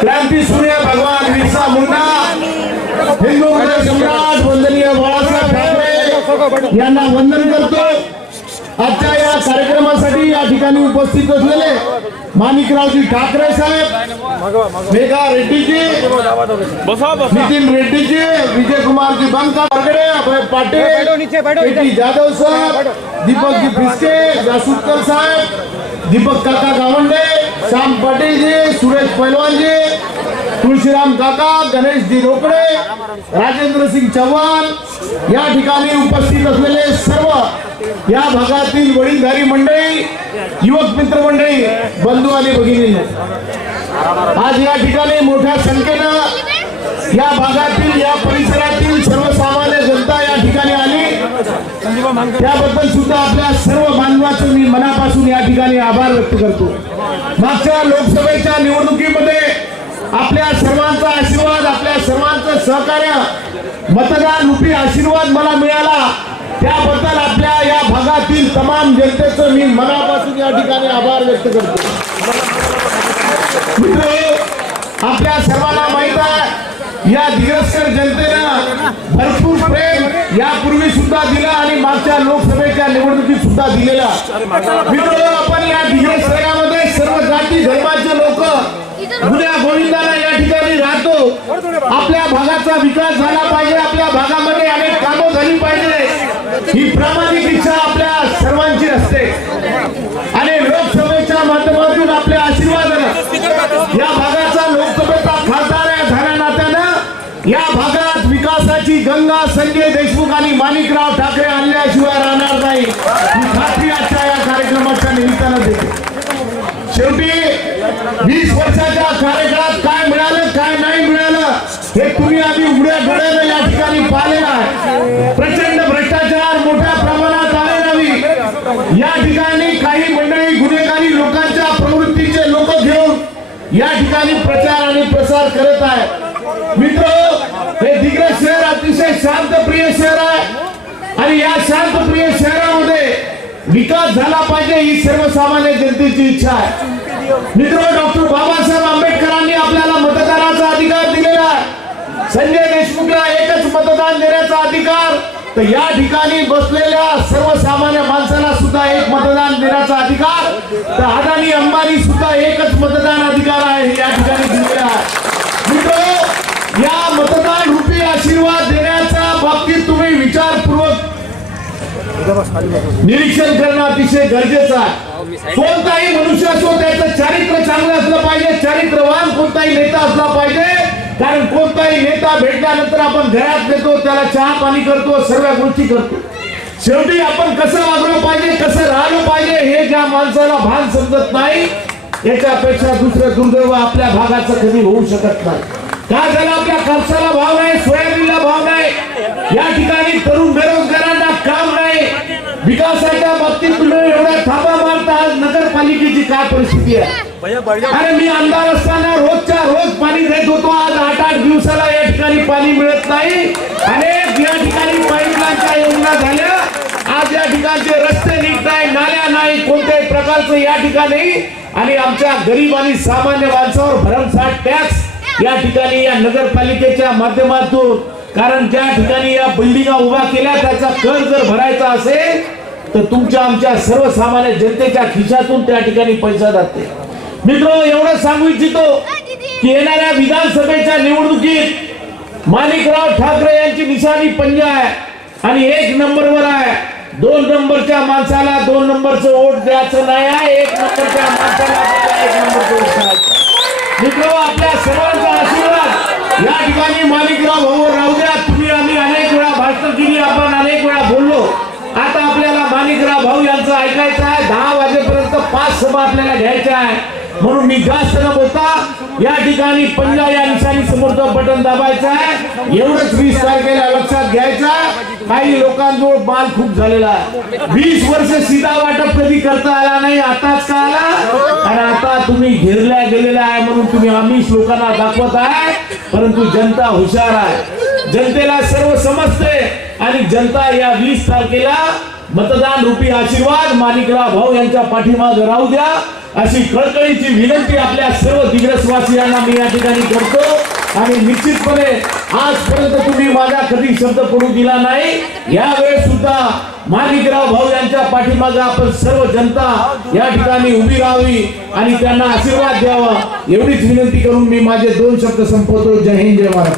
क्रांती सूर्य भगवान बिरसा मुंडा। हिंदू सम्राट वंदनीय बाळासाहेब ठाकरे यांना वंदन करतो। आजच्या या कार्यक्रमासाठी या ठिकाणी उपस्थित असलेले माणिकरावजी ठाकरे साहेब मेघा रेड्डीजी नितीन रेड्डीजी विजय कुमारजी बंका बर्गडे अभय पाटील जाधव साहेब दीपकजी फिसके जासूदकर साहेब दीपक काका गावंडे श्याम पाटीलजी सुरेश पैलवानजी तुळशीराम काका गणेशजी रोकडे राजेंद्र सिंग चव्हाण या ठिकाणी उपस्थित असलेले सर्व या भागातील वडीलधारी मंडळी युवक मित्र मंडळी बंधू आणि भगिनी आज या ठिकाणी मोठ्या संख्येनं या भागातील या परिसरातील सर्वसामान्य जनता या ठिकाणी आली. त्याबद्दल सुद्धा आपल्या सर्व मानवाचं मी मनापासून या ठिकाणी आभार व्यक्त करतो. मागच्या लोकसभेच्या निवडणुकीमध्ये आपल्या सर्वांचा आशीर्वाद आपल्या सर्वांचं सहकार्य मतदान रूपी आशीर्वाद मला मिळाला. त्याबद्दल आपल्या या भागातील तमाम जनतेचं मी मनापासून या ठिकाणी आभार व्यक्त करतो. मित्र आपल्या सर्वांना माहीत आहे या दिग्रस्कर जनतेनं भरपूर प्रेम यापूर्वी सुद्धा दिला आणि मागच्या लोकसभेच्या निवडणुकीत सुद्धा दिलेला. मित्र आपण या दिग्रसकरामध्ये सर्व जाती धर्मा उद्या गोविंदाला या ठिकाणी राहतो. आपल्या भागाचा विकास झाला पाहिजे आपल्या भागामध्ये अनेक कामं झाली पाहिजे. ही प्रामाणिक इच्छा आपल्या सर्वांची असते. आणि लोकसभेच्या माध्यमातून आपल्या आशीर्वादानं या भागाचा लोकसभेचा खासदार या झाल्या नात्यानं या भागात विकासाची गंगा संजय देशमुख आणि माणिकराव ठाकरे आणल्याशिवाय राहणार नाही. ही खात्री आजच्या या कार्यक्रमाच्या निमित्तानं देते. शेवटी वीस वर्षाच्या कार्यकाळात काय मिळालं काय नाही मिळालं हे तुम्ही आम्ही उघड्या डोळ्यानं या ठिकाणी पाहिलेलं आहे. प्रचंड भ्रष्टाचार मोठ्या प्रमाणात आलेला नाही या ठिकाणी काही मंडळी गुन्हेगारी लोकांच्या प्रवृत्तीचे लोक घेऊन या ठिकाणी प्रचार आणि प्रसार करत आहे मित्र हे दिग्रज शहर अतिशय शांतप्रिय शहर आहे आणि या शांतप्रिय शहरामध्ये विकास झाला पाहिजे ही सर्वसामान्य जनतेची इच्छा आहे. मित्र डॉक्टर बाबासाहेब आंबेडकरांनी आपल्याला मतदानाचा अधिकार दिलेला आहे. संजय देशमुखला एकच मतदान देण्याचा अधिकार तर या ठिकाणी बसलेल्या सर्वसामान्य माणसाला सुद्धा एक मतदान देण्याचा अधिकार तर अदानी अंबानी सुद्धा एकच मतदान अधिकार आहे या ठिकाणी दिलेला आहे. मित्र या निरीक्षण करणं अतिशय गरजेचं आहे. कोणताही मनुष्य असो त्याचं चारित्र्य चांगलं असलं पाहिजे चारित्र्यवान कोणताही नेता असला पाहिजे. कारण कोणताही नेता भेटल्यानंतर आपण घरात येतो त्याला चहा पाणी करतो सर्व गोष्टी करतो. शेवटी आपण कसं वागलं पाहिजे कसं राहिलं पाहिजे हे ज्या माणसाला भान समजत नाही याच्यापेक्षा दुसरं दुर्दैव आपल्या भागाचं कधी होऊ शकत नाही. काय झालं आपल्या कापसाला भाव नाही सोयाबीनला भाव नाही या ठिकाणी तरुण बेरोजगारांना काम नाही विकासाच्या बाबतीत तुम्ही एवढ्या थापा मारता आज नगरपालिकेची काय परिस्थिती आहे. अरे मी आमदार असताना रोजच्या रोज पाणी देत होतो. आज आठ आठ दिवसाला या ठिकाणी पाणी मिळत नाही. अनेक या ठिकाणी पाईपलाईनच्या योजना झाल्या. आज या ठिकाणचे रस्ते नीट नाही नाल्या नाही कोणत्याही प्रकारचं या ठिकाणी. आणि आमच्या गरीब आणि सामान्य माणसावर भरमसाठ टॅक्स या ठिकाणी या नगरपालिकेच्या माध्यमातून कारण ज्या ठिकाणी या बिल्डिंगा उभा केल्या त्याचा कर जर भरायचा असेल तर तुमच्या आमच्या सर्वसामान्य जनतेच्या खिशातून त्या ठिकाणी पैसा जाते. मित्र एवढं सांगू इच्छितो की येणाऱ्या विधानसभेच्या निवडणुकीत माणिकराव ठाकरे यांची निशाणी पंजा आहे आणि एक नंबरवर आहे. दोन नंबरच्या माणसाला दोन नंबरचं वोट द्यायचं नाही आहे. एक नंबरच्या माणसाला एक नंबरचं वोट मित्र आपल्या सर्वांचा आशीर्वाद. या ठिकाणी माणिकराव भाऊ राहू द्या तुम्ही आम्ही अनेक वेळा भाषण केली आपण अनेक वेळा बोललो आता आपल्याला माणिकराव भाऊ यांचं ऐकायचं आहे दहा वाजेपर्यंत पाच सभा आपल्याला घ्यायच्या आहे. म्हणून मी जास्त न बोलता या ठिकाणी पंजा या निशाणी समोरचं बटन दाबायचं आहे एवढंच वीस तारखेला लक्षात घ्यायचा काही लोकांजवळ बाल खूप झालेला आहे. वीस वर्ष सीधा वाटप कधी करता आला नाही आताच का आला? आणि आता तुम्ही घेरल्या गेलेला आहे म्हणून तुम्ही आमिष लोकांना दाखवत आहे परंतु जनता हुशार आहे. जनतेला सर्व समजते आणि जनता या वीस तारखेला मतदान रूपी आशीर्वाद माणिकराव भाऊ यांच्या पाठीमागे राहू द्या. अशी कळकळीची विनंती आपल्या सर्व दिग्रसवासियांना मी या ठिकाणी करतो. आणि निश्चितपणे आजपर्यंत तुम्ही माझा कधी शब्द पडू दिला नाही. यावेळेस सुद्धा माणिकराव भाऊ यांच्या पाठीमागे आपण सर्व जनता या ठिकाणी उभी राहावी आणि त्यांना आशीर्वाद द्यावा. एवढीच विनंती करून मी माझे दोन शब्द संपवतो. जय हिंद जय महाराज